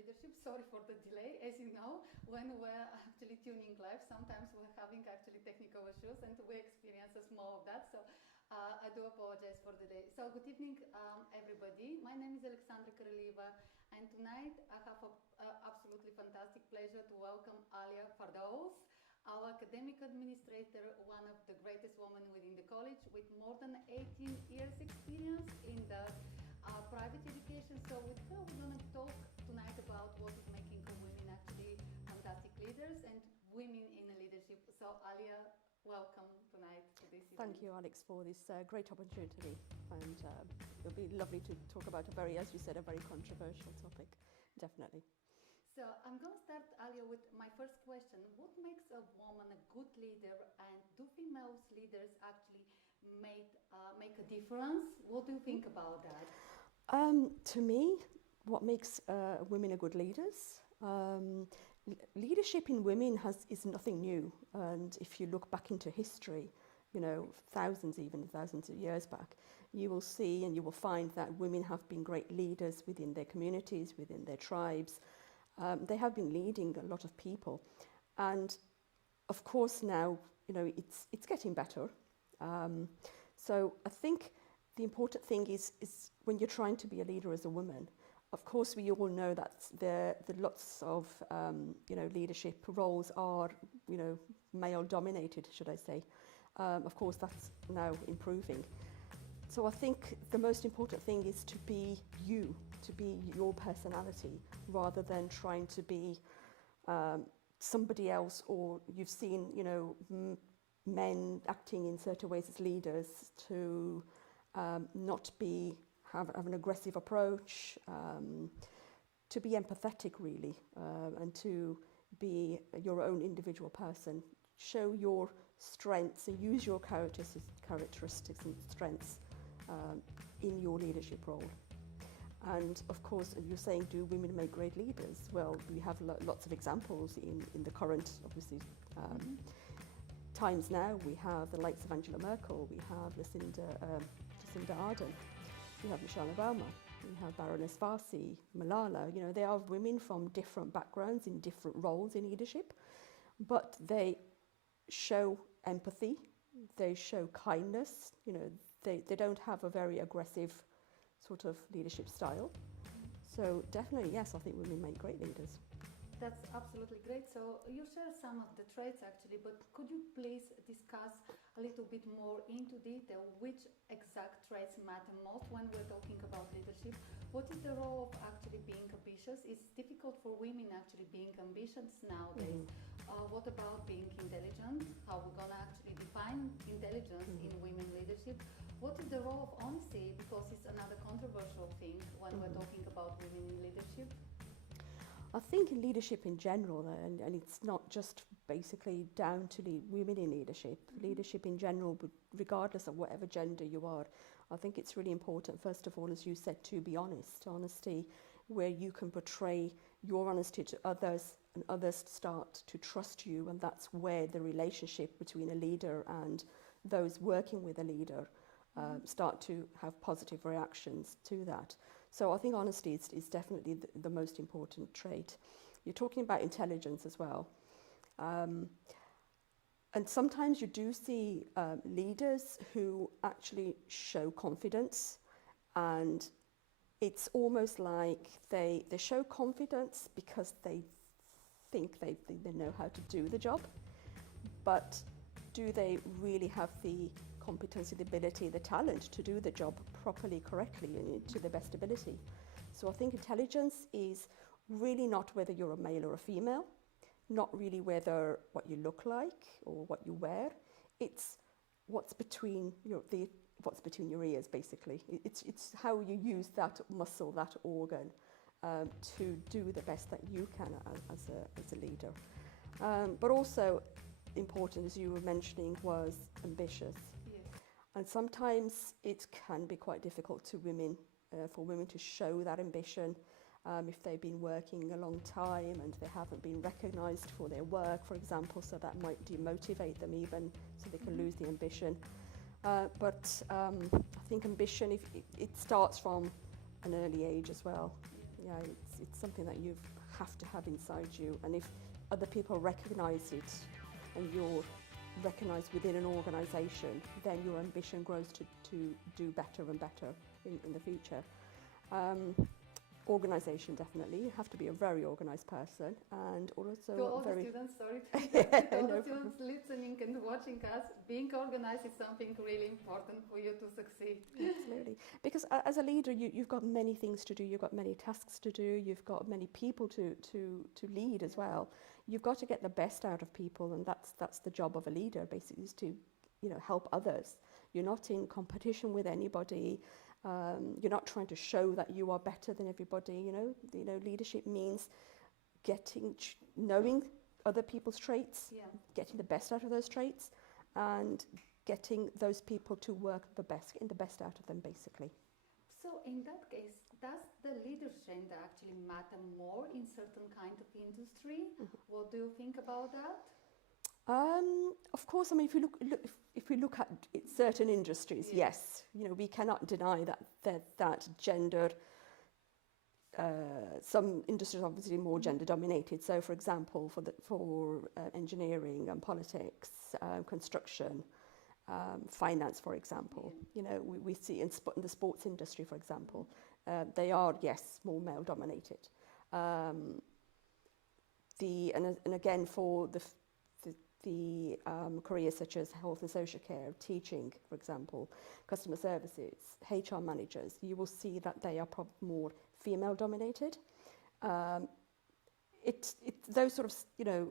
leadership. Sorry for the delay. As you know, when we're actually tuning live, sometimes we're having actually technical issues and we experience more of that. So I do apologize for the delay. So good evening, everybody. My name is Alexandra Kraleva, and tonight I have an absolutely fantastic pleasure to welcome Alia Fardous, our academic administrator, one of the greatest women within the college, with more than 18 years experience in the private education. So with her, we're going to talk tonight about what is making women actually fantastic leaders and women in leadership. So Alia, welcome tonight to this event. Thank you, Alex, for this great opportunity, and it'll be lovely to talk about a very, as you said, a very controversial topic, definitely. So I'm going to start, Alia, with my first question. What makes a woman a good leader, and do female leaders actually make a difference? What do you think about that? To me, what makes women a good leaders? Leadership in women is nothing new, and if you look back into history, you know, thousands of years back, you will see and you will find that women have been great leaders within their communities, within their tribes. They have been leading a lot of people, and of course now, you know, it's getting better. So I think the important thing is when you're trying to be a leader as a woman, of course we all know that the lots of you know, leadership roles are, you know, male dominated, should I say. Of course that's now improving. So I think the most important thing is to be you, to be your personality, rather than trying to be somebody else, or you've seen, you know, men acting in certain ways as leaders to not have an aggressive approach, to be empathetic really, and to be your own individual person. Show your strengths and use your characteristics and strengths in your leadership role. And of course, you're saying, do women make great leaders? Well, we have lots of examples in the current, obviously, times now. We have the likes of Angela Merkel, we have Jacinda Ardern, we have Michelle Obama, we have Baroness Varsi, Malala. You know, they are women from different backgrounds in different roles in leadership, but they show empathy, they show kindness. You know, they don't have a very aggressive sort of leadership style. So definitely, yes, I think women make great leaders. That's absolutely great. So you share some of the traits actually, but could you please discuss a little bit more into detail which exact traits matter most when we're talking about leadership? What is the role of actually being ambitious? It's difficult for women actually being ambitious nowadays. What about being intelligent? How we're gonna actually define intelligence in women leadership? What is the role of honesty? Because it's another controversial thing when we're talking about women in leadership. I think in leadership in general, and it's not just basically down to women in leadership, leadership in general, regardless of whatever gender you are, I think it's really important, first of all, as you said, to be honest. Honesty where you can portray your honesty to others and others start to trust you, and that's where the relationship between a leader and those working with a leader start to have positive reactions to that. So I think honesty is definitely the most important trait. You're talking about intelligence as well. And sometimes you do see leaders who actually show confidence, and it's almost like they show confidence because they think they know how to do the job, but do they really have the competency, the ability, the talent to do the job properly, correctly, and to their best ability? So I think intelligence is really not whether you're a male or a female, not really whether what you look like or what you wear. It's what's between your ears, basically. It's how you use that muscle, that organ, to do the best that you can as a leader. But also important, as you were mentioning, was ambitious. Yes. And sometimes it can be quite difficult for women to show that ambition if they've been working a long time and they haven't been recognised for their work, for example, so that might demotivate them even, so they can lose the ambition. But I think ambition, it starts from an early age as well. Yeah, it's something that you have to have inside you, and if other people recognise it and you're recognised within an organisation, then your ambition grows to do better and better in the future. Organisation, definitely. You have to be a very organised person, and also to all very... the students, sorry, Yeah, to all no the students listening and watching us, being organised is something really important for you to succeed. Absolutely. Because as a leader, you've got many things to do, you've got many tasks to do, you've got many people to lead as well. You've got to get the best out of people, and that's the job of a leader, basically, is to, you know, help others. You're not in competition with anybody. You're not trying to show that you are better than everybody. You know, leadership means knowing other people's traits, getting the best out of those traits, and getting those people to work getting the best out of them, basically. So in that case, does the leadership gender actually matter more in certain kind of industry? What do you think about that? Of course, I mean, if we look at certain industries, yes, you know, we cannot deny that gender. Some industries are obviously more gender dominated. So, for example, for engineering and politics, construction, finance, for example, you know, we see in the sports industry, for example, they are, yes, more male dominated. And again, for the careers such as health and social care, teaching, for example, customer services, HR managers, you will see that they are more female dominated. Those sort of, you know,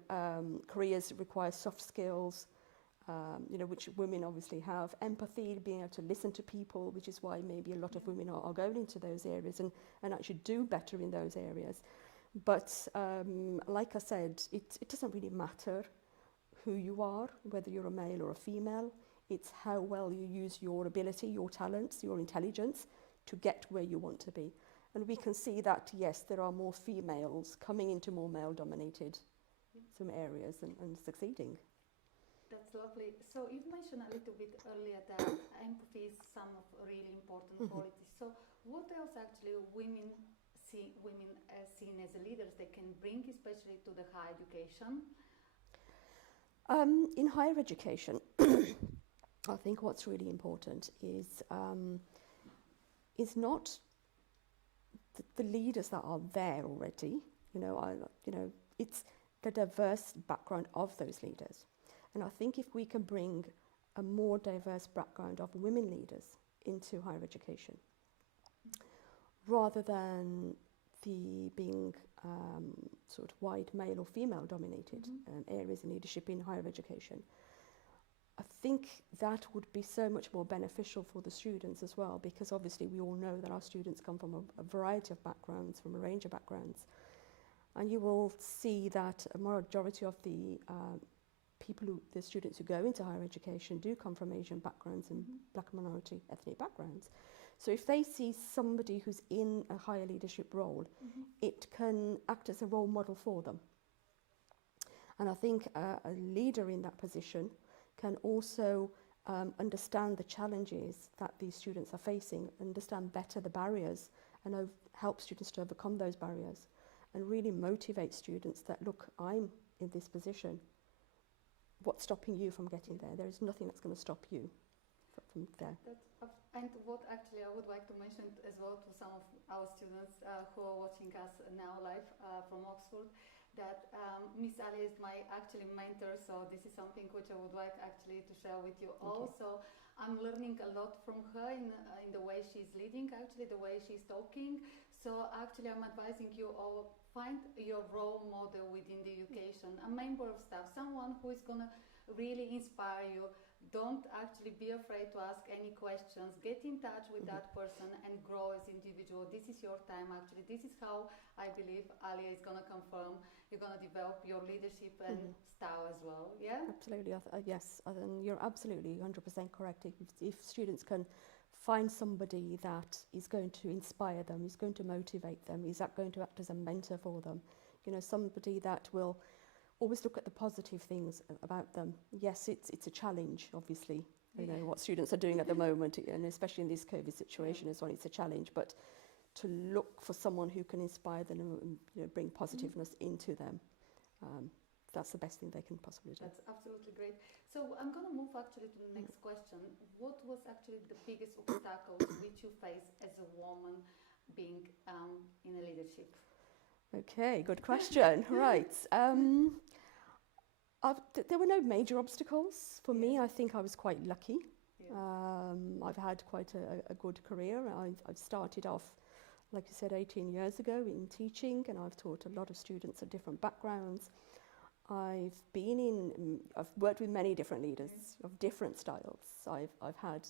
careers require soft skills, you know, which women obviously have. Empathy, being able to listen to people, which is why maybe a lot of women are going into those areas and actually do better in those areas. But like I said, it doesn't really matter who you are, whether you're a male or a female. It's how well you use your ability, your talents, your intelligence to get where you want to be. And we can see that, yes, there are more females coming into more male-dominated some areas and succeeding. That's lovely. So you've mentioned a little bit earlier that empathy is some of really important qualities. So what else actually women as seen as leaders they can bring, especially to the higher education? In higher education, I think what's really important is not the leaders that are there already. It's the diverse background of those leaders. And I think if we can bring a more diverse background of women leaders into higher education, rather than being sort of white, male or female dominated areas in leadership in higher education, I think that would be so much more beneficial for the students as well, because obviously we all know that our students come from a variety of backgrounds, from a range of backgrounds. And you will see that a majority of the students who go into higher education do come from Asian backgrounds and black minority ethnic backgrounds. So if they see somebody who's in a higher leadership role, it can act as a role model for them. And I think a leader in that position can also understand the challenges that these students are facing, understand better the barriers, and help students to overcome those barriers, and really motivate students that, look, I'm in this position. What's stopping you from getting there? There is nothing that's going to stop you from there. And what actually I would like to mention as well to some of our students who are watching us now live from Oxford, that Miss Alia is my actually mentor, so this is something which I would like actually to share with you all. So I'm learning a lot from her in the way she's leading, actually the way she's talking. So actually I'm advising you all, find your role model within the education, a member of staff, someone who is going to really inspire you. Don't actually be afraid to ask any questions. Get in touch with that person and grow as individual. This is your time actually. This is how I believe Alia is going to confirm you're going to develop your leadership and style as well. Yeah? Absolutely. Yes, and you're absolutely 100% correct. If students can find somebody that is going to inspire them, is going to motivate them, is that going to act as a mentor for them, somebody that will always look at the positive things about them. Yes, it's a challenge, obviously, what students are doing at the moment, and especially in this COVID situation as well, it's a challenge. But to look for someone who can inspire them and bring positiveness into them. That's the best thing they can possibly do. That's absolutely great. So I'm going to move actually to the next question. What was actually the biggest obstacles which you face as a woman being in a leadership? Okay, good question. Right. There were no major obstacles. For me, I think I was quite lucky. Yeah. I've had quite a good career. I've started off, like you said, 18 years ago in teaching, and I've taught a lot of students of different backgrounds. I've worked with many different leaders of different styles. I've had,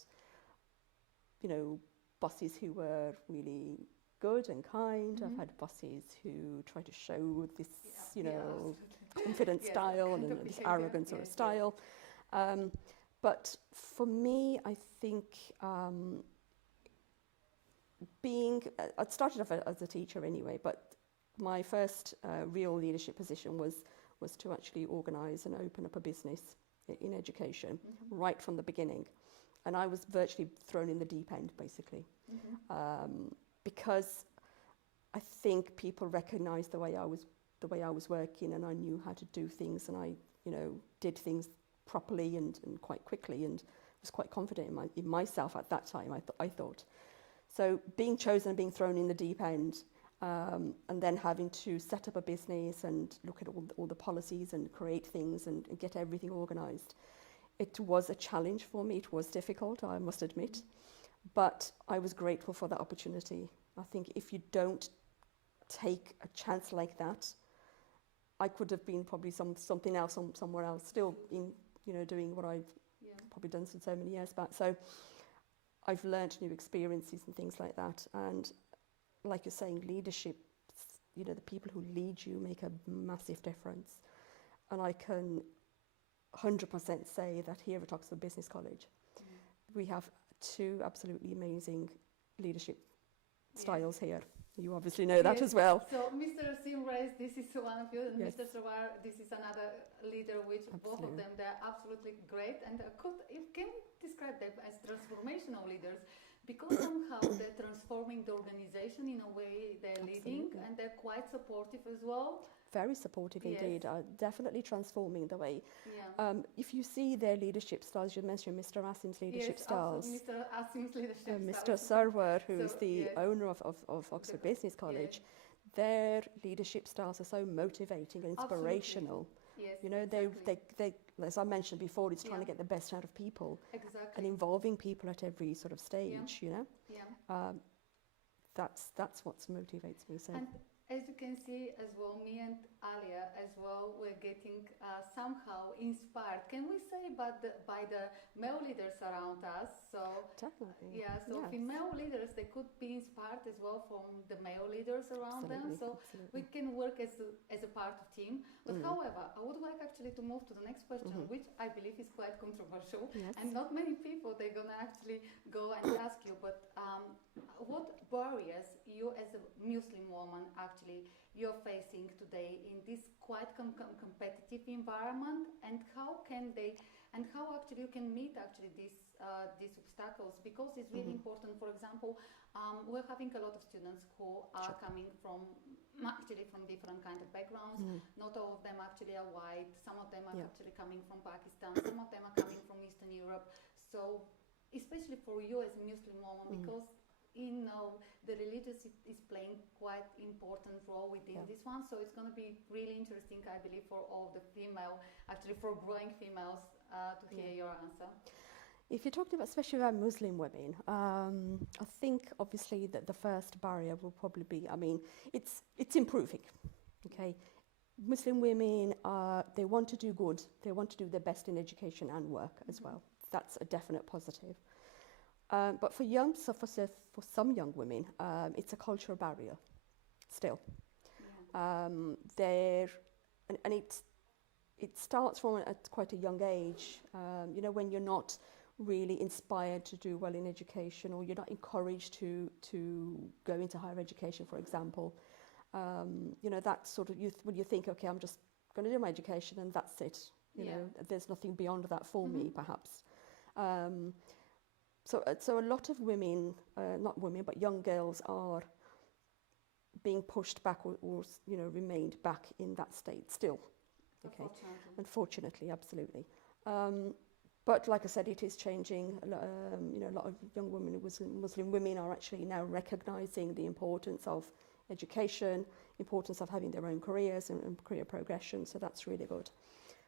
bosses who were really good and kind. I've had bosses who try to show this, confident style and this arrogance or a style. But for me, I think I started off as a teacher anyway, but my first real leadership position was to actually organise and open up a business in education right from the beginning. And I was virtually thrown in the deep end, basically, because I think people recognised the way I was working, and I knew how to do things, and I, did things properly and quite quickly, and was quite confident in myself at that time. I thought. So being chosen, being thrown in the deep end, and then having to set up a business and look at all the policies and create things and get everything organised. It was a challenge for me. It was difficult, I must admit, but I was grateful for that opportunity. I think if you don't take a chance like that, I could have been probably something else, somewhere else, still in, doing what I've probably done so many years back. So I've learned new experiences and things like that. And like you're saying, leadership, the people who lead you make a massive difference. And I can 100% say that here at Oxford Business College, we have two absolutely amazing leadership styles here. You obviously know that as well. So Mr. Simrace, this is one of you, and Mr. Savar, this is another leader, which both of them, they're absolutely great. And can you describe them as transformational leaders? Because somehow they're transforming the organization in a way they're leading, and they're quite supportive as well. Very supportive indeed, definitely transforming the way. If you see their leadership styles, you mentioned Mr. Asim's leadership styles. Mr. Asim's leadership Mr. Sarwar, who is the owner of Oxford Business College, their leadership styles are so motivating and inspirational. They, as I mentioned before, it's trying to get the best out of people and involving people at every sort of stage. That's what motivates me. So. And as you can see as well, me and Alia as well, we're getting somehow inspired. Can we say by the male leaders around us? So definitely. Female leaders, they could be inspired as well from the male leaders around them. So we can work as a part of team. But however, I would like actually to move to the next question, which I believe is quite controversial. And not many people, they're going to actually go and ask you, but what barriers you as a Muslim woman actually you're facing today in this quite competitive environment, and how actually you can meet actually these obstacles, because it's really important. For example, we're having a lot of students who are coming from different kind of backgrounds. Not all of them actually are white. Some of them are actually coming from Pakistan. Some of them are coming from Eastern Europe. So especially for you as a Muslim woman, because the religious is playing quite important role within this one. So it's going to be really interesting, I believe, for all the for growing females to hear your answer. If you're talking about, especially about Muslim women, I think obviously that the first barrier will probably be, it's improving, okay? Muslim women, they want to do good. They want to do their best in education and work as well. That's a definite positive. But for some young women, it's a cultural barrier still. It starts from quite a young age. When you're not really inspired to do well in education, or you're not encouraged to go into higher education, for example. That sort of when you think, okay, I'm just going to do my education and that's it. There's nothing beyond that for me, perhaps. So a lot of women, not women, but young girls are being pushed back or remained back in that state still. Okay, unfortunately, absolutely. But like I said, it is changing. A lot of young women, Muslim women, are actually now recognising the importance of education, importance of having their own careers and career progression. So that's really good.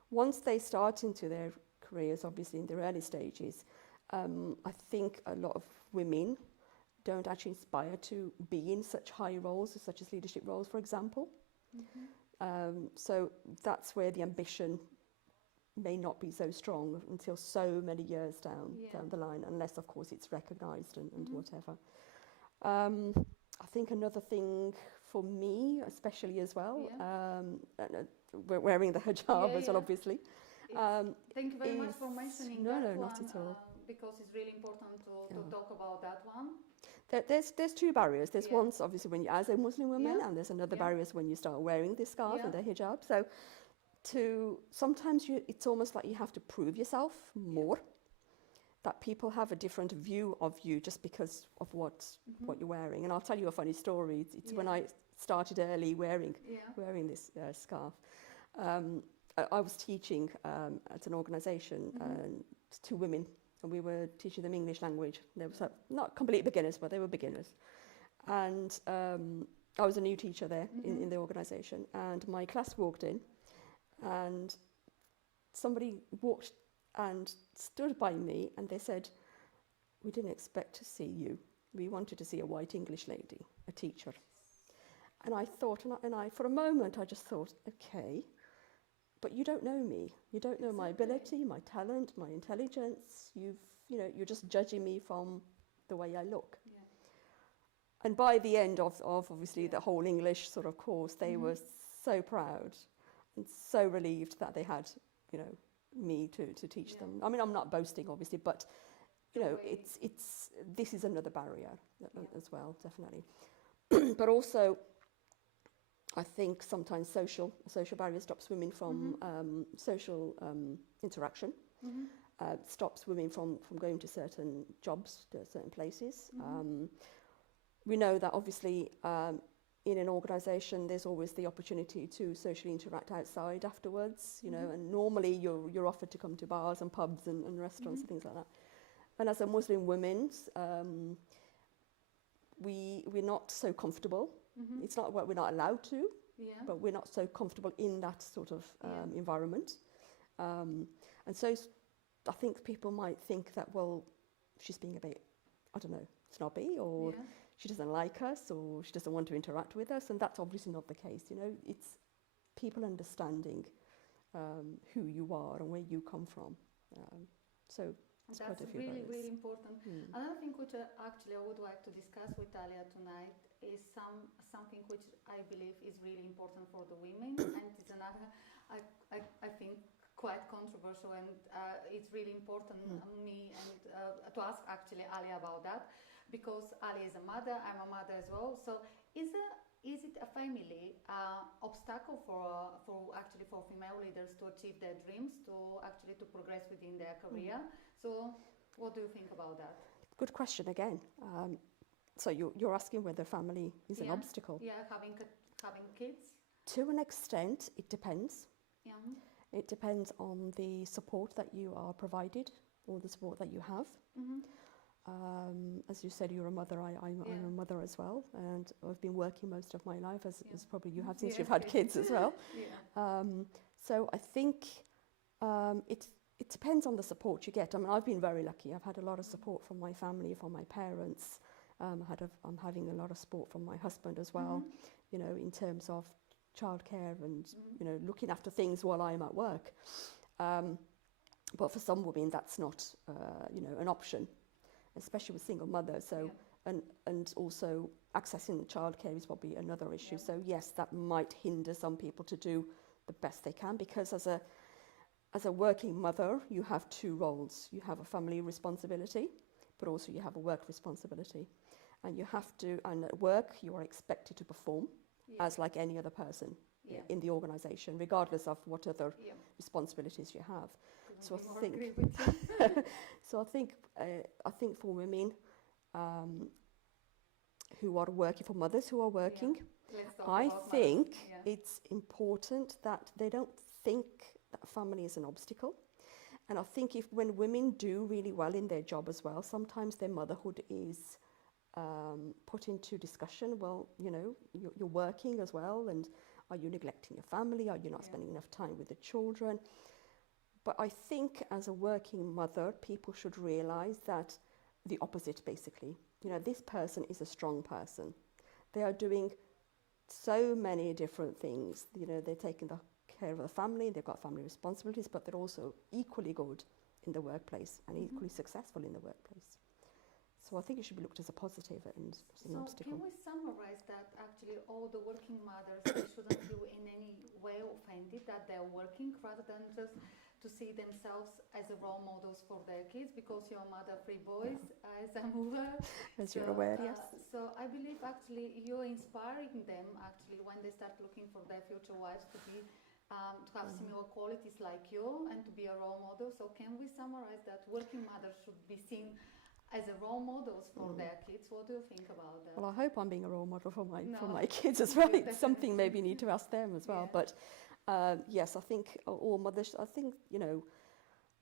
Once they start into their careers, obviously in their early stages, I think a lot of women don't actually aspire to be in such high roles, such as leadership roles, for example. So that's where the ambition may not be so strong until so many years down the line, unless, of course, it's recognised and whatever. I think another thing for me, especially as well, wearing the hijab as well, obviously. Thank you very much for mentioning that one. Not at all. Because it's really important to talk about that one. There's two barriers. There's one, obviously, when you're as a Muslim woman, and there's another barrier when you start wearing this scarf and the hijab. So sometimes it's almost like you have to prove yourself more, that people have a different view of you just because of what you're wearing. And I'll tell you a funny story. It's when I started early wearing this scarf. I was teaching at an organisation to women, and we were teaching them English language. They were not complete beginners, but they were beginners. And I was a new teacher there in the organisation, and my class walked in, and somebody walked and stood by me, and they said, "We didn't expect to see you. We wanted to see a white English lady, a teacher." And I thought, and I for a moment, I just thought, okay, but you don't know me. You don't know my ability, my talent, my intelligence. You're just judging me from the way I look. Yeah. And by the end of obviously the whole English sort of course, they were so proud and so relieved that they had, me to teach them. I mean, I'm not boasting, obviously, but this is another barrier as well, definitely. But also, I think sometimes social barrier stops women from social interaction, stops women from going to certain jobs, to certain places. We know that obviously in an organisation there's always the opportunity to socially interact outside afterwards, and normally you're offered to come to bars and pubs and restaurants and things like that. And as a Muslim women, we're not so comfortable. It's not what we're not allowed to, but we're not so comfortable in that sort of environment. And so I think people might think that, well, she's being a bit, I don't know, snobby, or she doesn't like us, or she doesn't want to interact with us. And that's obviously not the case. It's people understanding who you are and where you come from. So that's really, really important. Another thing which actually I would like to discuss with Alia tonight is something which I believe is really important for the women, and it's another, I think, quite controversial, and it's really important me and to ask actually Alia about that, because Alia is a mother, I'm a mother as well. So is it a family obstacle for female leaders to achieve their dreams, to progress within their career? So what do you think about that? Good question again. So you're asking whether family is an obstacle? Yeah, having kids? To an extent, it depends. Yeah. It depends on the support that you are provided, or the support that you have. As you said, you're a mother. I'm a mother as well, and I've been working most of my life, as probably you have, since you've had kids as well. So I think it depends on the support you get. I mean, I've been very lucky. I've had a lot of support from my family, from my parents. I'm having a lot of support from my husband as well, in terms of childcare and, looking after things while I'm at work. But for some women, that's not, an option, especially with single mothers. So, and also accessing childcare is probably another issue. So yes, that might hinder some people to do the best they can, because as a working mother, you have two roles. You have a family responsibility, but also you have a work responsibility. And you have to, and at work, you are expected to perform as like any other person in the organisation, regardless of what other responsibilities you have. So I think for women who are working, for mothers who are working, let's talk I about think mothers. Yeah. it's important that they don't think that family is an obstacle. And I think if when women do really well in their job as well, sometimes their motherhood is put into discussion. Well, you know, you're working as well, and are you neglecting your family? Are you not spending enough time with the children? But I think as a working mother, people should realize that the opposite, basically. You know, this person is a strong person. They are doing so many different things. You know, they're taking the care of the family, they've got family responsibilities, but they're also equally good in the workplace and equally successful in the workplace. So I think it should be looked as a positive and an obstacle. Can we summarize that actually all the working mothers, they shouldn't feel in any way offended that they're working, rather than just to see themselves as a role models for their kids, because you're a mother of 3 boys, as I'm aware. As you're aware, yes. So I believe actually you're inspiring them actually when they start looking for their future wives to be to have similar qualities like you and to be a role model. So can we summarize that working mothers should be seen as a role models for their kids? What do you think about that? Well, I hope I'm being a role model for my kids as well. It's something maybe you need to ask them as well. But yes, I think all mothers, I think, you know,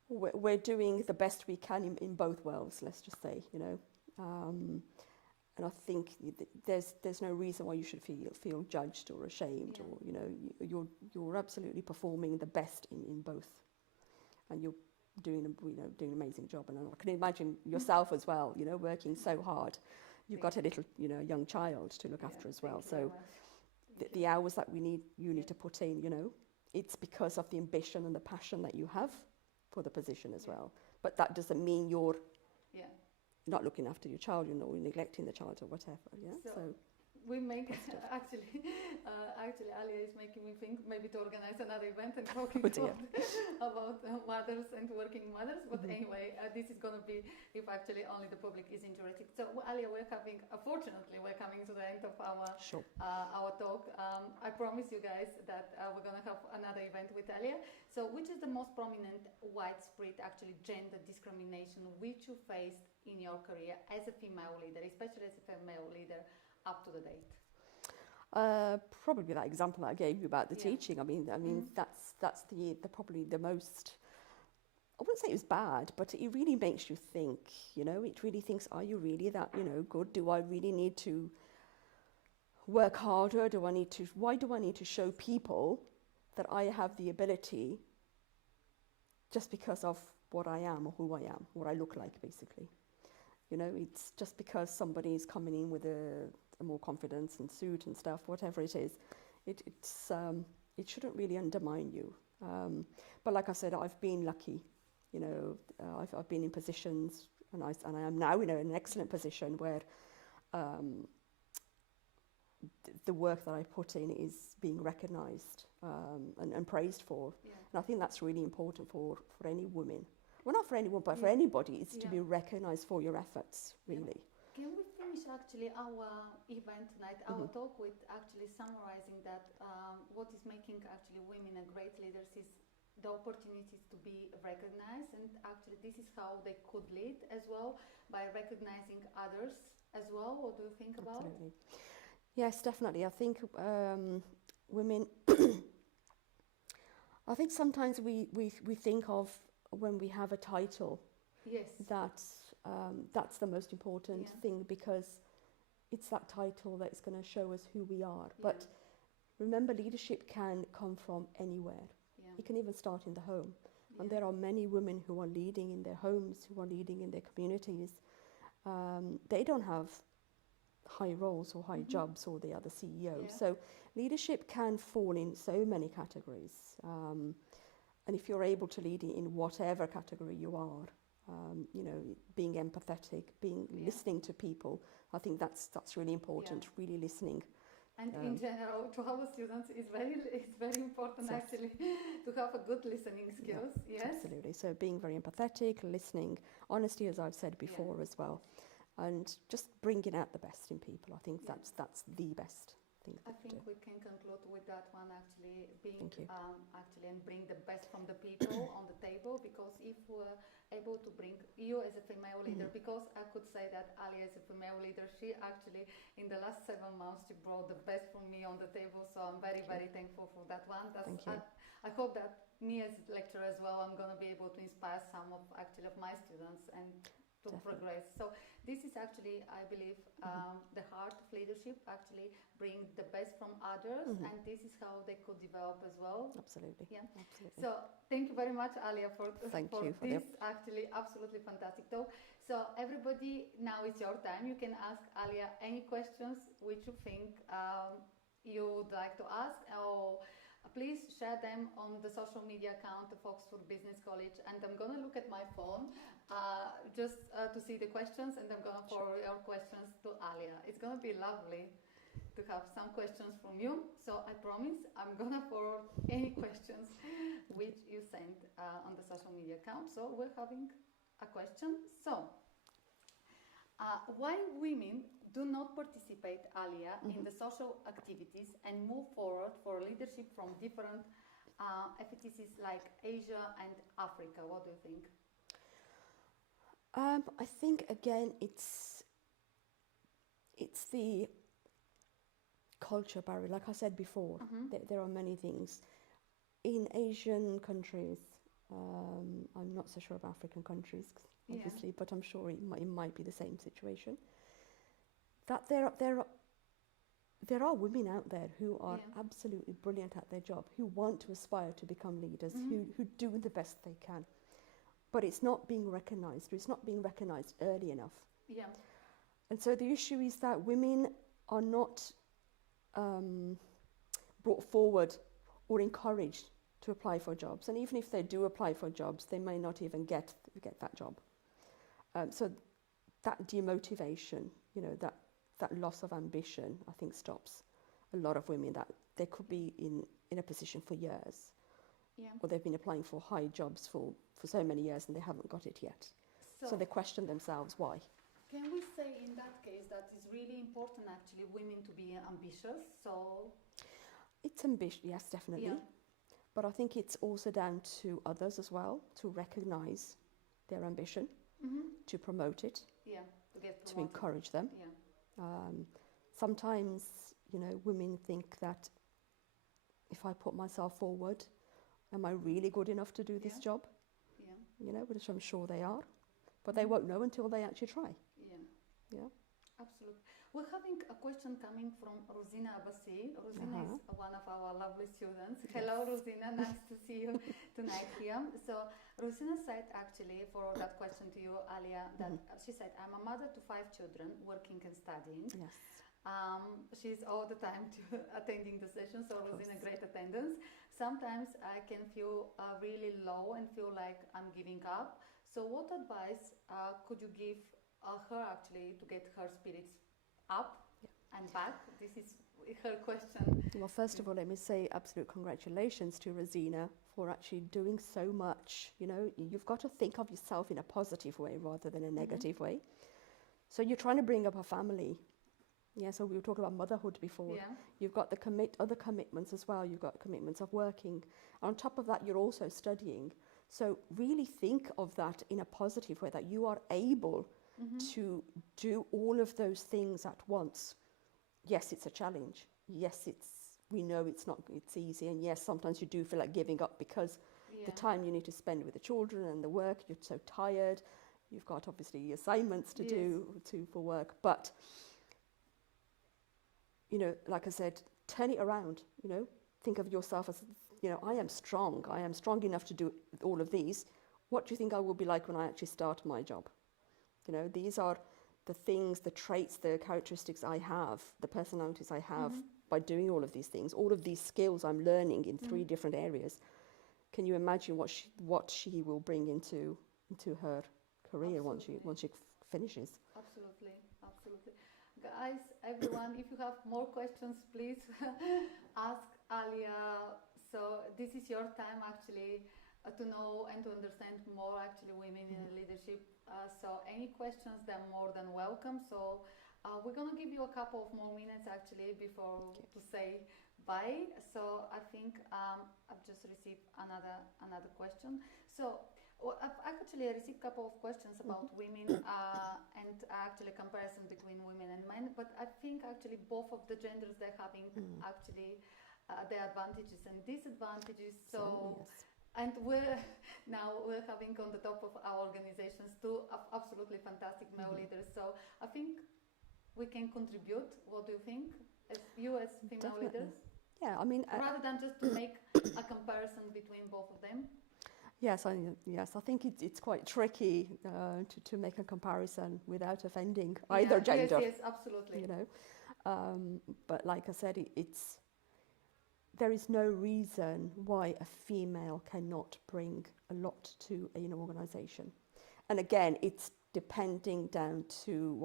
we're doing the best we can in both worlds, let's just say, you know. And I think there's no reason why you should feel judged or ashamed, or, you know, you're absolutely performing the best in both, and you're doing an amazing job. And I can imagine yourself as well, you know, working so hard. You've got a little, you know, young child to look after as well. So the hours that you need to put in, you know, it's because of the ambition and the passion that you have for the position as well. But that doesn't mean you're not looking after your child, you know, neglecting the child or whatever. Yeah. So we make actually Alia is making me think maybe to organize another event and talking about mothers and working mothers. But anyway, this is going to be if actually only the public is interested. So Alia, unfortunately, we're coming to the end of our talk. I promise you guys that we're going to have another event with Alia. So which is the most prominent widespread actually gender discrimination which you faced in your career as a female leader, especially as a female leader, up to the date? Probably that example that I gave you about the teaching. I mean, that's the probably the most. I wouldn't say it was bad, but it really makes you think. You know, it really thinks: are you really that, you know, good? Do I really need to work harder? Why do I need to show people that I have the ability just because of what I am or who I am, what I look like, basically? You know, it's just because somebody is coming in with a more confidence and suit and stuff, whatever it is, it shouldn't really undermine you. But like I said, I've been lucky. You know, I've been in positions, and I am now in an excellent position where the work that I put in is being recognised and praised for. And I think that's really important for any woman. Well, not for anyone, but for anybody, it's to be recognised for your efforts, really. Can we finish actually our event tonight, our talk, with actually summarising that what is making actually women a great leaders is the opportunities to be recognised, and actually this is how they could lead as well, by recognising others as well. What do you think about it? Yes, definitely. I think women, I think sometimes we think of when we have a title, that's the most important thing, because it's that title that's going to show us who we are. But remember, leadership can come from anywhere. It can even start in the home. And there are many women who are leading in their homes, who are leading in their communities. They don't have high roles or high jobs, or they are the CEO. So leadership can fall in so many categories. And if you're able to lead in whatever category you are, you know, being empathetic, listening to people, I think that's really important. Really listening. And in general, to our students, it's very important actually to have a good listening skills. Absolutely. So being very empathetic, listening, honesty, as I've said before as well, and just bringing out the best in people. I think that's the best. I think we can conclude with that one, actually, being actually, and bring the best from the people on the table, because if able to bring you as a female leader, because I could say that Alia is a female leader. She actually, in the last 7 months, she brought the best from me on the table. So I'm very, very thankful for that one. Thank you. I hope that me as a lecturer as well, I'm going to be able to inspire some of my students and to progress. So this is actually, I believe, the heart of leadership, actually bring the best from others, and this is how they could develop as well. Absolutely. Yeah. Absolutely. So thank you very much, Alia, for this actually absolutely fantastic talk. So everybody, now it's your time. You can ask Alia any questions which you think you would like to ask, or please share them on the social media account of Oxford Business College. And I'm going to look at my phone just to see the questions, and I'm going to forward your questions to Alia. It's going to be lovely to have some questions from you. So I promise I'm going to forward any questions which you send on the social media account. So we're having a question. So why women do not participate, Alia, in the social activities and move forward for leadership from different FTCs like Asia and Africa? What do you think? I think, again, it's the culture barrier. Like I said before, there are many things. In Asian countries, I'm not so sure about African countries, obviously, but I'm sure it might be the same situation. That there are women out there who are absolutely brilliant at their job, who want to aspire to become leaders, who do the best they can. But it's not being recognised, or it's not being recognised early enough. Yeah. And so the issue is that women are not brought forward or encouraged to apply for jobs. And even if they do apply for jobs, they may not even get that job. So that demotivation, that loss of ambition, I think stops a lot of women, that they could be in a position for years. Yeah. Or they've been applying for high jobs for so many years and they haven't got it yet. So they question themselves why. Can we say in that case that it's really important actually women to be ambitious? So it's ambitious, yes, definitely. Yeah. But I think it's also down to others as well to recognise their ambition, to promote it, to get to promoted. encourage them. Yeah. Sometimes, women think that if I put myself forward, am I really good enough to do this job? Yeah. Which I'm sure they are. But they won't know until they actually try. Yeah. Yeah. Absolutely. We're having a question coming from Rosina Abbasi. Rosina is one of our lovely students. Yes. Hello, Rosina. Nice to see you tonight here. So Rosina said, actually, for that question to you, Alia, that she said, I'm a mother to 5 children, working and studying. Yes. She's all the time attending the sessions, so Rosina, great attendance. Sometimes I can feel really low and feel like I'm giving up. So what advice could you give her actually to get her spirits up and back? This is her question. Well, first of all, let me say absolute congratulations to Rosina for actually doing so much. You've got to think of yourself in a positive way rather than a negative way. So you're trying to bring up a family. Yeah, so we were talking about motherhood before. Yeah. You've got other commitments as well. You've got commitments of working. On top of that, you're also studying. So really think of that in a positive way, that you are able to do all of those things at once. Yes, it's a challenge. Yes, we know it's easy. And yes, sometimes you do feel like giving up because the time you need to spend with the children and the work, you're so tired. You've got obviously assignments to do for work. But, like I said, turn it around, think of yourself as, I am strong. I am strong enough to do all of these. What do you think I will be like when I actually start my job? These are the things, the traits, the characteristics I have, the personalities I have by doing all of these things, all of these skills I'm learning in 3 different areas. Can you imagine what she will bring into her career once she finishes? Absolutely. Guys, everyone, if you have more questions, please ask Alia. So this is your time actually to know and to understand more actually women in leadership. So any questions, they're more than welcome. So we're going to give you a couple of more minutes actually before to say bye. So I think I've just received another question. So Well, I've actually received a couple of questions about women and actually comparison between women and men, but I think actually both of the genders, they're having actually their advantages and disadvantages. So, yes. and we're having on the top of our organizations two absolutely fantastic male leaders. So I think we can contribute. What do you think, as you as female Definitely. leaders? Yeah, I mean, Rather than just to make a comparison between both of them. yes, I think it's quite tricky to make a comparison without offending either gender. Yes, absolutely. You know, but like I said, there is no reason why a female cannot bring a lot to an organisation. And again, it's depending down to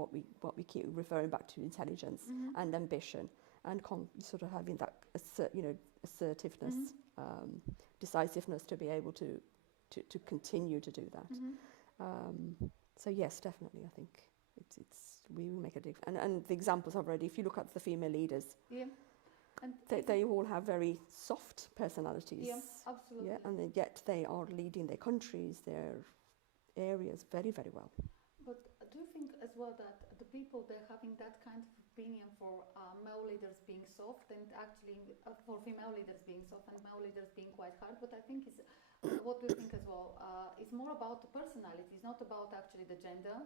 what we keep referring back to, intelligence and ambition, and sort of having that assertiveness, decisiveness to be able to continue to do that. So yes, definitely, I think we will make a difference. And the examples I've already, if you look at the female leaders, and they all have very soft personalities. Yeah, absolutely. Yeah, and yet they are leading their countries, their areas very, very well. But do you think as well that the people, they're having that kind of opinion for male leaders being soft, and actually for female leaders being soft and male leaders being quite hard? But I think what do you think as well? It's more about the personality. It's not about actually the gender.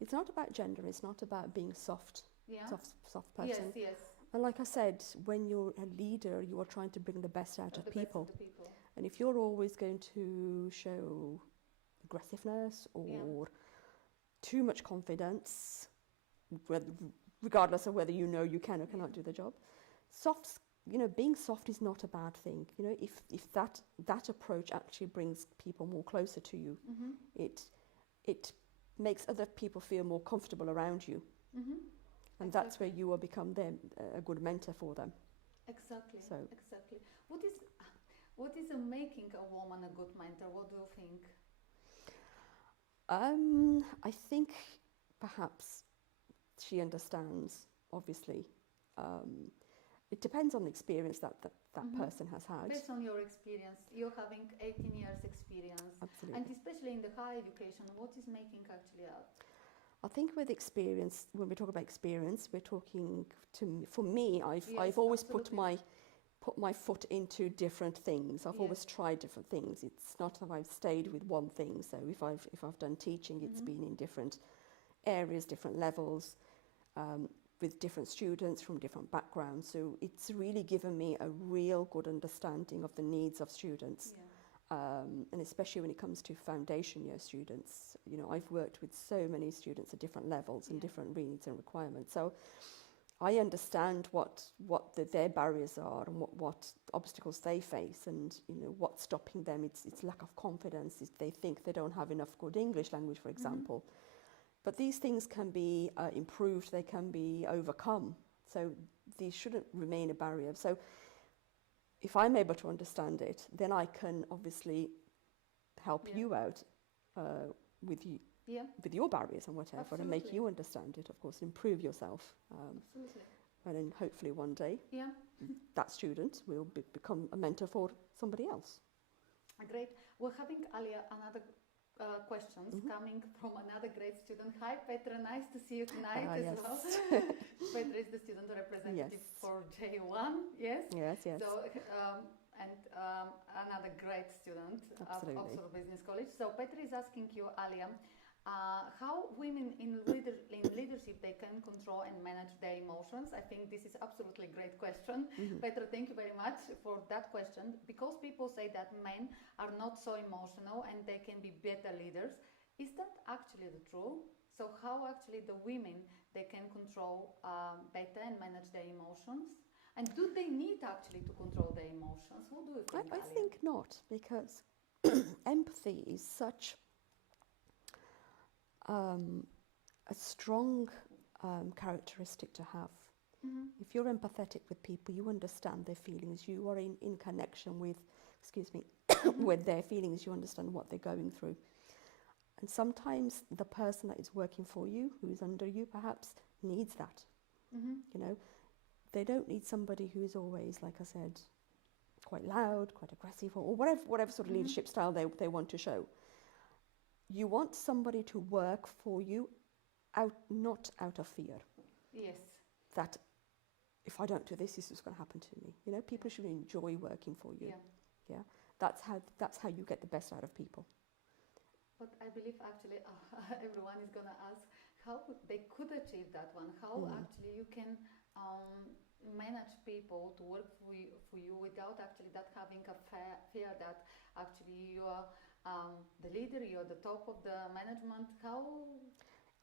It's not about gender. It's not about being soft. Yeah. Soft person. Yes. And like I said, when you're a leader, you are trying to bring the best out of people. And if you're always going to show aggressiveness or too much confidence, regardless of whether you know you can or cannot do the job, being soft is not a bad thing. You know, if that approach actually brings people more closer to you, it makes other people feel more comfortable around you. And that's where you will become a good mentor for them. Exactly. So. Exactly. What is making a woman a good mentor? What do you think? I think perhaps she understands. Obviously, it depends on the experience that person has had. Based on your experience, you're having 18 years experience. Absolutely. And especially in the higher education, what is making actually up? I think with experience, when we talk about experience, we're talking for me, I've always put my foot into different things. I've always tried different things. It's not that I've stayed with one thing. So if I've done teaching, it's been in different areas, different levels, with different students from different backgrounds. So it's really given me a real good understanding of the needs of students. And especially when it comes to foundation year students, you know, I've worked with so many students at different levels and different needs and requirements. So I understand what their barriers are and what obstacles they face, and you know what's stopping them. It's lack of confidence. They think they don't have enough good English language, for example. But these things can be improved. They can be overcome. So these shouldn't remain a barrier. So if I'm able to understand it, then I can obviously help you out with your barriers and whatever, and make you understand it, of course, improve yourself. Absolutely. And then hopefully one day that student will become a mentor for somebody else. Great. We're having, Alia, another questions coming from another great student. Hi, Petra. Nice to see you tonight as well. Petra is the student representative for J1. Yes. So, another great student of Oxford Business College. So Petra is asking you, Alia, how women in leadership, they can control and manage their emotions. I think this is absolutely a great question. Petra, thank you very much for that question, because people say that men are not so emotional and they can be better leaders. Is that actually the truth? So how actually the women, they can control better and manage their emotions? And do they need actually to control their emotions? What do you think, I think not, because empathy is such a strong characteristic to have. If you're empathetic with people, you understand their feelings, you are in connection with, with their feelings, you understand what they're going through. And sometimes the person that is working for you, who is under you perhaps, needs that. You know, they don't need somebody who is always, like I said, quite loud, quite aggressive, or whatever sort of leadership style they want to show. you want somebody to work for you not out of fear. Yes. That if I don't do this, this is going to happen to me. You know, people should enjoy working for you. Yeah. That's how you get the best out of people. But I believe actually everyone is going to ask how they could achieve that one. How actually you can manage people to work for you without actually that having a fear that actually you are the leader, you're the top of the management. How?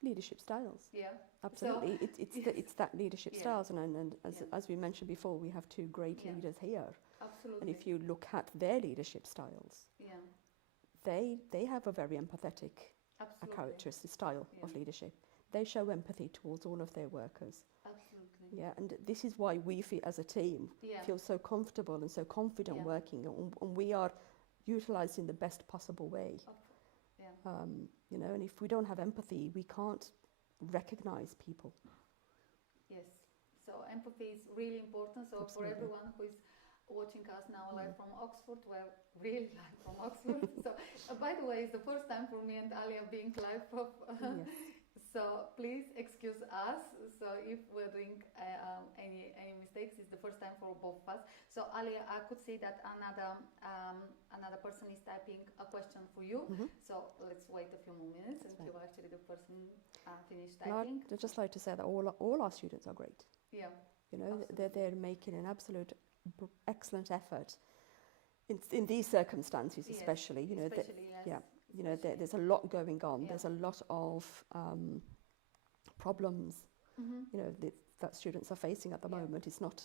Leadership styles. Yeah. Absolutely. So, it's that leadership styles. And as we mentioned before, we have two great leaders here. Absolutely. And if you look at their leadership styles, they have a very empathetic characteristic style of leadership. They show empathy towards all of their workers. Absolutely. Yeah, and this is why we feel, as a team, feel so comfortable and so confident working, and we are utilised in the best possible way. You know, and if we don't have empathy, we can't recognise people. Yes. So empathy is really important. So Absolutely. For everyone who is watching us now live from Oxford, we're really live from Oxford. So by the way, it's the first time for me and Alia being live from so please excuse us. So if we're doing any mistakes, it's the first time for both of us. So Alia, I could see that another person is typing a question for you. So let's wait a few more minutes until actually the person finishes typing. I'd just like to say that all our students are great. Yeah. You know, they're making an absolute excellent effort in these circumstances, especially. You know, you know, there's a lot going on. There's a lot of problems, you know, that students are facing at the moment. It's not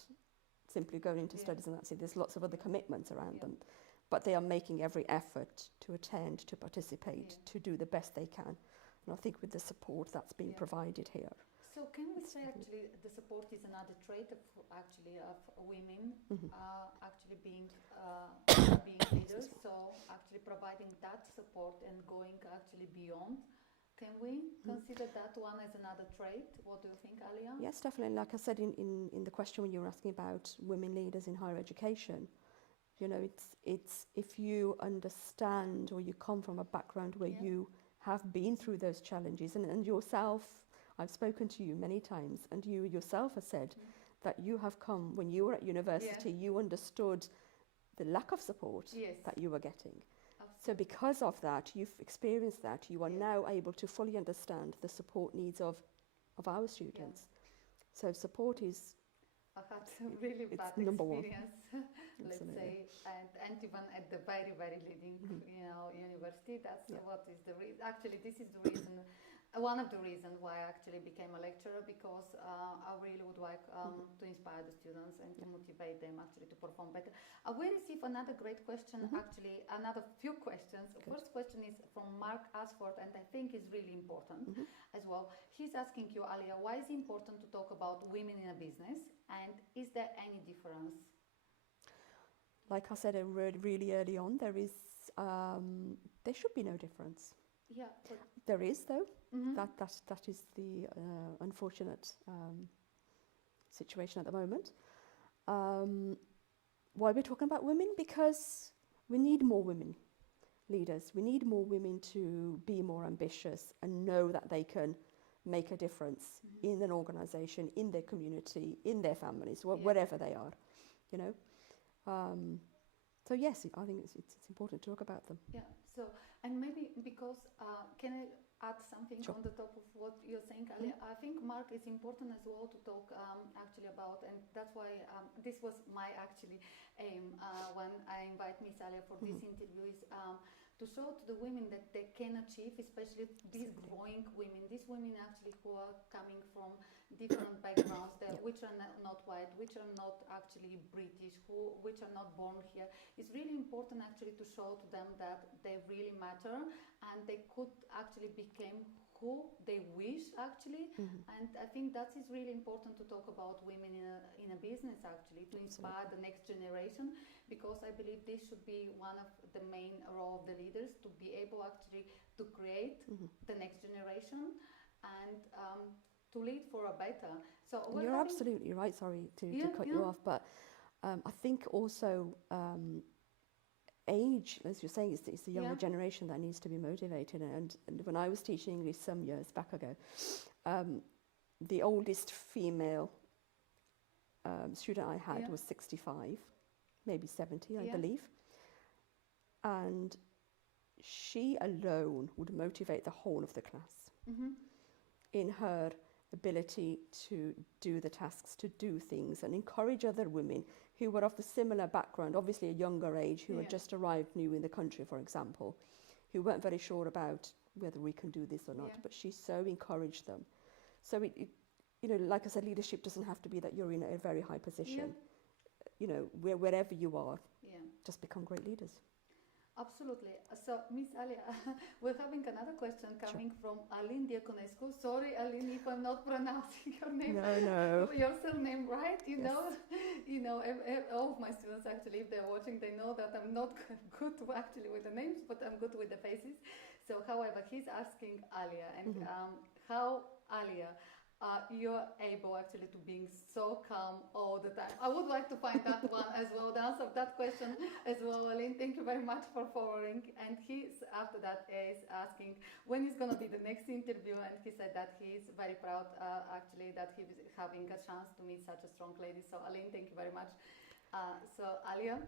simply going into studies and that's it. There's lots of other commitments around them, but they are making every effort to attend, to participate, to do the best they can. And I think with the support that's being provided here. So can we say actually the support is another trait of women actually being leaders, so actually providing that support and going actually beyond. Can we consider that one as another trait? What do you think, Alia? Yes, definitely. Like I said in the question when you were asking about women leaders in higher education, you know, it's if you understand or you come from a background where you have been through those challenges and yourself, I've spoken to you many times, and you yourself have said that you have come, when you were at university, you understood the lack of support that you were getting. Absolutely. So because of that, you've experienced that, you are now able to fully understand the support needs of our students. So support is... I've had some really bad experience, let's say, and even at the very, very leading, you know, university. That's what is the reason. Actually, this is the reason. One of the reasons why I actually became a lecturer, because I really would like to inspire the students and to motivate them actually to perform better. We received another great question, actually, another few questions. The first question is from Mark Ashford, and I think is really important as well. He's asking you, Alia, why is it important to talk about women in a business, and is there any difference? Like I said really early on, there should be no difference. Yeah, but there is, though. That is the unfortunate situation at the moment. Why we're talking about women? Because we need more women leaders. We need more women to be more ambitious and know that they can make a difference in an organisation, in their community, in their families, wherever they are. You know. So yes, I think it's important to talk about them. Yeah. So, and maybe because can I add something on the top of what you're saying, Alia? I think, Mark, it's important as well to talk actually about, and that's why this was my actually aim when I invite Miss Alia for this interview, is to show to the women that they can achieve, especially these growing women, these women actually who are coming from different backgrounds, which are not white, which are not actually British, which are not born here. It's really important actually to show to them that they really matter and they could actually become who they wish actually. And I think that is really important to talk about women in a business actually, to inspire the next generation, because I believe this should be one of the main role of the leaders, to be able actually to create the next generation and to lead for a better. So you're absolutely right. Sorry to cut you off, but I think also age, as you're saying, it's the younger Yeah. generation that needs to be motivated. And when I was teaching English some years back ago, the oldest female student I had Yeah. was 65, maybe 70, I Yeah. believe. And she alone would motivate the whole of the class Mm-hmm. in her ability to do the tasks, to do things, and encourage other women who were of the similar background, obviously a younger age, who had Yeah. just arrived new in the country, for example, who weren't very sure about whether we can do this or not, Yeah. but she so encouraged them. So it, you know, like I said, leadership doesn't have to be that you're in a very high position. You know, wherever you are, Yeah. just become great leaders. Absolutely. So, Miss Alia, we're having another question coming from Alin Diaconescu. Sorry, Alin, if I'm not pronouncing your name, No. your surname right. You Yes. know, all of my students actually, if they're watching, they know that I'm not good actually with the names, but I'm good with the faces. So, however, he's asking Alia, and how Alia, you're able actually to being so calm all the time. I would like to find that one as well, the answer of that question as well, Aline. Thank you very much for forwarding. And he's, after that, is asking when is going to be the next interview, and he said that he's very proud actually that he was having a chance to meet such a strong lady. So, Aline, thank you very much. So, Alia,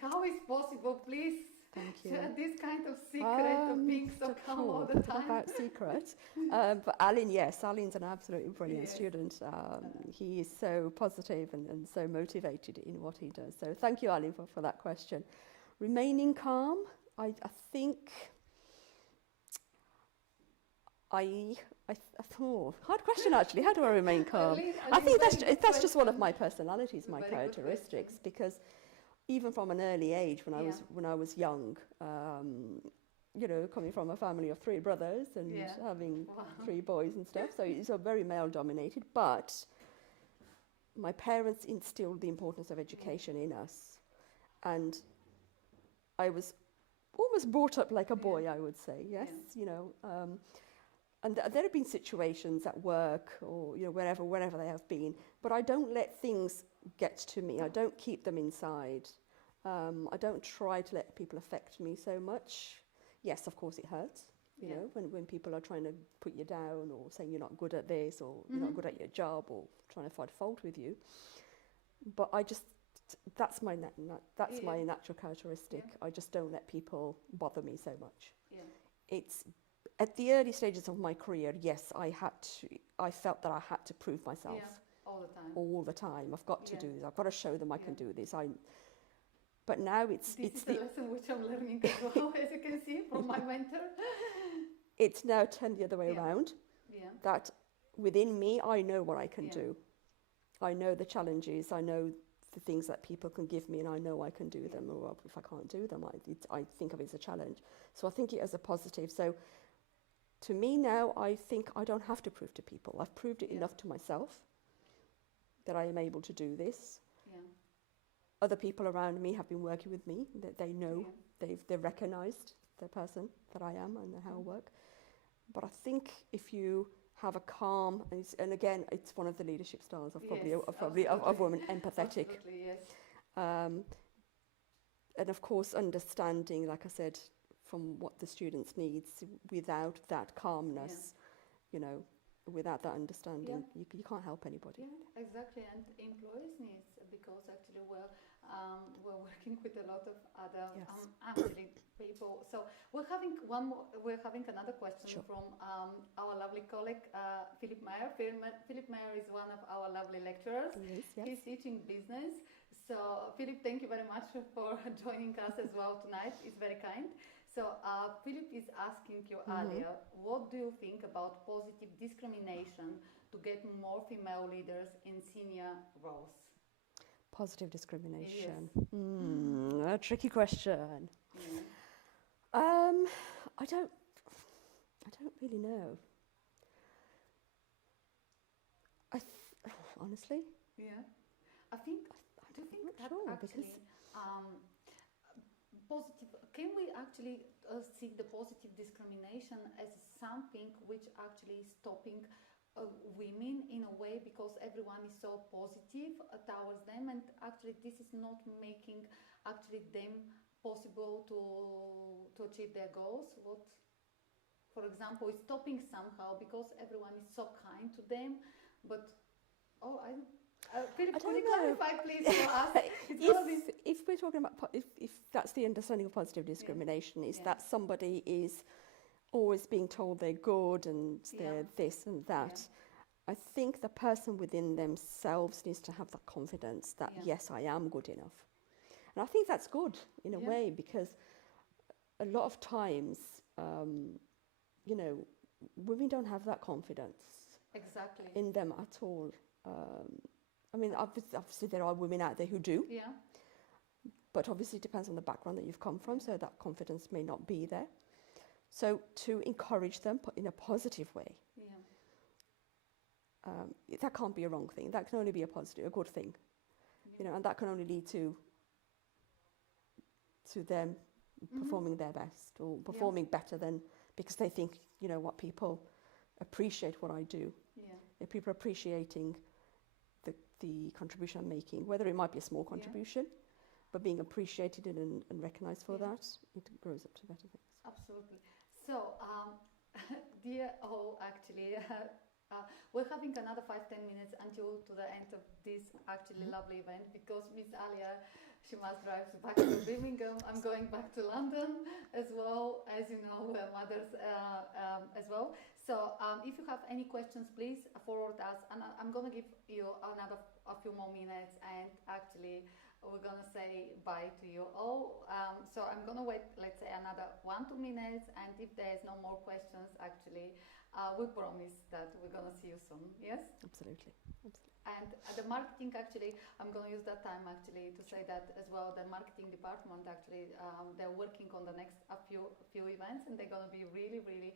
how is possible, please? Thank you. This kind of secret of being so calm all the time. About secret. But Alan, yes, Alan's an absolutely brilliant Yes. student. He is so positive and so motivated in what he does. So thank you, Alan, for that question. Remaining calm, I think... hard question actually. How do I remain calm? I think that's just one of my personalities, my characteristics, because even from an early age, when I was young, you know, coming from a family of 3 brothers and having 3 boys and stuff, so it's a very male-dominated. But my parents instilled the importance of education in us, and I was almost brought up like a boy, I would say. Yes, you know. And there have been situations at work or, you know, wherever they have been, but I don't let things get to me. I don't keep them inside. I don't try to let people affect me so much. Yes, of course it hurts, you know, when people are trying to put you down or saying you're not good at this or you're not good at your job or trying to find fault with you. But that's my natural characteristic. I just don't let people bother me so much. It's at the early stages of my career, yes, I felt that I had to prove myself all the time. I've got to do this. I've got to show them I can do this. But now it's the lesson which I'm learning as well, as you can see from my mentor. It's now turned the other way around. That within me, I know what I can do. I know the challenges. I know the things that people can give me, and I know I can do them. Or if I can't do them, I think of it as a challenge. So I think it as a positive. So to me now, I think I don't have to prove to people. I've proved it enough to myself that I am able to do this. Other people around me have been working with me. That they know, they've recognised the person that I am and how I work. But I think if you have a calm, and again, it's one of the leadership styles of women, empathetic. And of course, understanding, like I said, from what the students needs. Without that calmness, you know, without that understanding, you can't help anybody. Exactly, and employees needs, because actually we're working with a lot of other actually people. So we're having another question from our lovely colleague Philip Meyer. Philip Meyer is one of our lovely lecturers. He's teaching business. So Philip, thank you very much for joining us as well tonight. It's very kind. So Philip is asking you, Alia, what do you think about positive discrimination to get more female leaders in senior roles? Positive discrimination. A tricky question. I don't really know. Honestly. I think. Do you think that actually positive? Can we actually see the positive discrimination as something which actually is stopping women in a way, because everyone is so positive towards them, and actually this is not making actually them possible to achieve their goals? What, for example, is stopping somehow because everyone is so kind to them, but Philip, could you clarify, please, for us? If we're talking about, if that's the understanding of positive discrimination, is that somebody is always being told they're good and they're this and that. I think the person within themselves needs to have the confidence that, yes, I am good enough. And I think that's good in a way, because a lot of times, you know, women don't have that confidence in them at all. I mean, obviously there are women out there who do, but obviously it depends on the background that you've come from, so that confidence may not be there. So to encourage them in a positive way, that can't be a wrong thing. That can only be a good thing, you know, and that can only lead to them performing their best or performing better than, because they think, you know what, people appreciate what I do. If people are appreciating the contribution I'm making, whether it might be a small contribution, but being appreciated and recognised for that, it grows up to better things. Absolutely. So, dear all, actually, we're having another 5-10 minutes until to the end of this actually lovely event, because Miss Alia, she must drive back to Birmingham. I'm going back to London as well. As you know, we're mothers as well. So if you have any questions, please forward us. And I'm going to give you a few more minutes, and actually we're going to say bye to you all. So I'm going to wait, let's say, another 1-2 minutes. And if there's no more questions, actually, we promise that we're going to see you soon. Yes? Absolutely. And the marketing, actually, I'm going to use that time actually to say that as well. The marketing department, actually, they're working on the next few events, and they're going to be really, really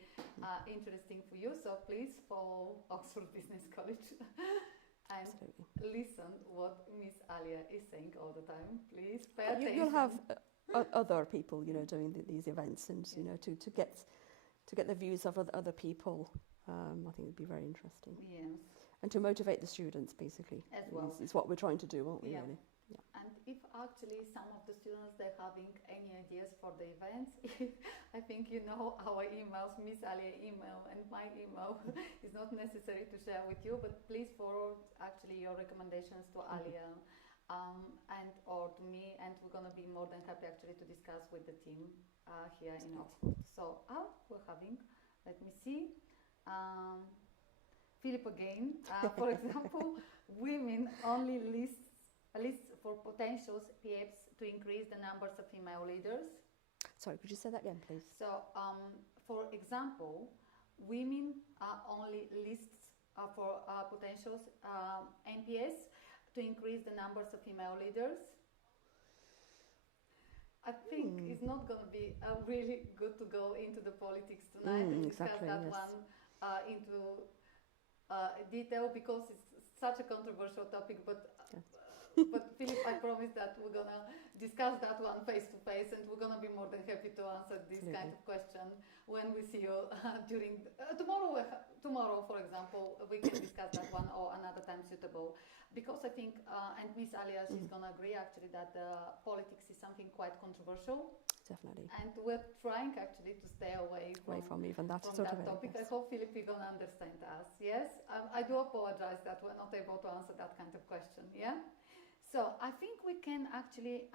interesting for you. So please follow Oxford Business College and listen what Miss Alia is saying all the time. Please pay attention. You'll have other people, you know, doing these events, and you know, to get the views of other people. I think it'd be very interesting. Yes. And to motivate the students, basically, as well. Is what we're trying to do, aren't we, really? Yeah. And if actually some of the students, they're having any ideas for the events, I think you know our emails, Miss Alia email and my email is not necessary to share with you, but please forward actually your recommendations to Alia and or to me, and we're going to be more than happy actually to discuss with the team here in Oxford. So we're having, let me see, Philip again, for example, women only lists for potential PAs to increase the numbers of female leaders. Sorry, could you say that again, please? So, for example, women only lists for potential MPS to increase the numbers of female leaders. I think it's not going to be really good to go into the politics tonight and discuss that one into detail, because it's such a controversial topic, but Philip, I promise that we're gonna discuss that one face to face, and we're gonna be more than happy to answer this kind of question when we see you during tomorrow, for example. We can discuss that one or another time suitable, because I think and Miss Alia, she's gonna agree actually that politics is something quite controversial. Definitely. And we're trying actually to stay away from even that topic. Yes. I hope, Philip, you're going to understand us. Yes? I do apologize that we're not able to answer that kind of question. Yeah? So I think we can actually,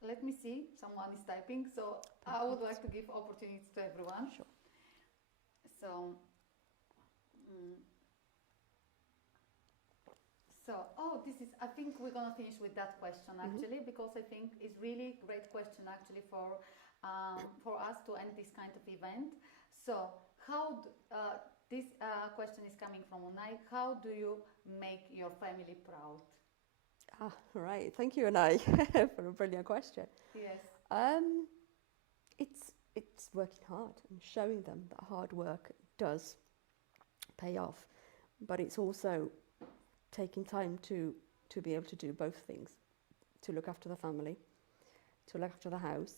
let me see, someone is typing. So I would like to give opportunities to everyone. Sure. So, I think we're going to finish with that question actually, because I think it's really great question actually for us to end this kind of event. So how this question is coming from Unai. How do you make your family proud? Right. Thank you, Unai, for a brilliant question. Yes. It's working hard and showing them that hard work does pay off, but it's also taking time to be able to do both things, to look after the family, to look after the house.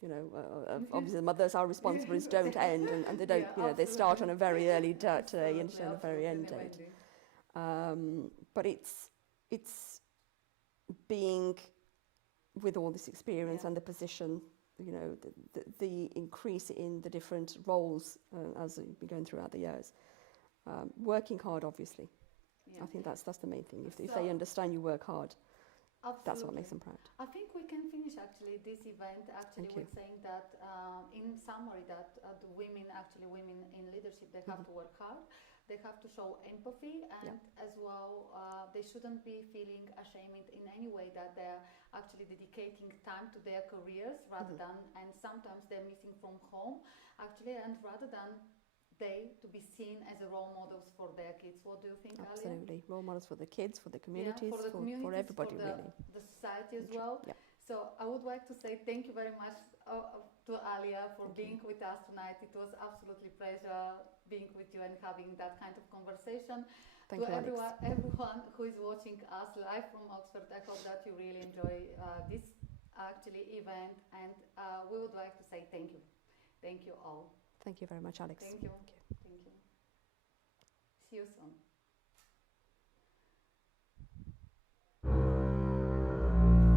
You know, obviously the mothers' our responsibilities don't end, and they don't. You know, they start on a very early date and end on a very end date. But it's being with all this experience and the position, you know, the increase in the different roles as you've been going throughout the years. Working hard, obviously. Yeah. I think that's the main thing. If they understand you work hard, that's what makes them proud. I think we can finish actually this event with saying that in summary that the women in leadership, they have to work hard, they have to show empathy, and as well they shouldn't be feeling ashamed in any way that they're actually dedicating time to their careers rather than, and sometimes they're missing from home actually, and rather than they to be seen as a role models for their kids. What do you think, Alia? Absolutely. Role models for the kids, for the communities, for everybody, for really. The society as well. Yeah. So I would like to say thank you very much to Alia for being with us tonight. It was absolutely pleasure being with you and having that kind of conversation. Thank to you, everyone who is watching us live from Oxford, I hope that you really enjoy this event, and we would like to say thank you. Thank you all. Thank you very much, Alex. Thank you. Thank you. See you soon.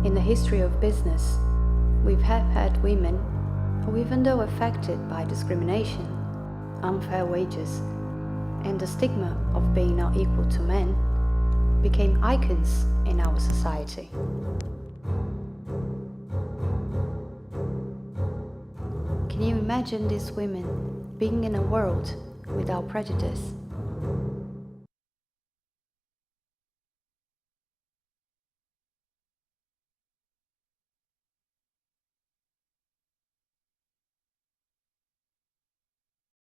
In the history of business, we have had women who, even though affected by discrimination, unfair wages, and the stigma of being not equal to men, became icons in our society. Can you imagine these women being in a world without prejudice?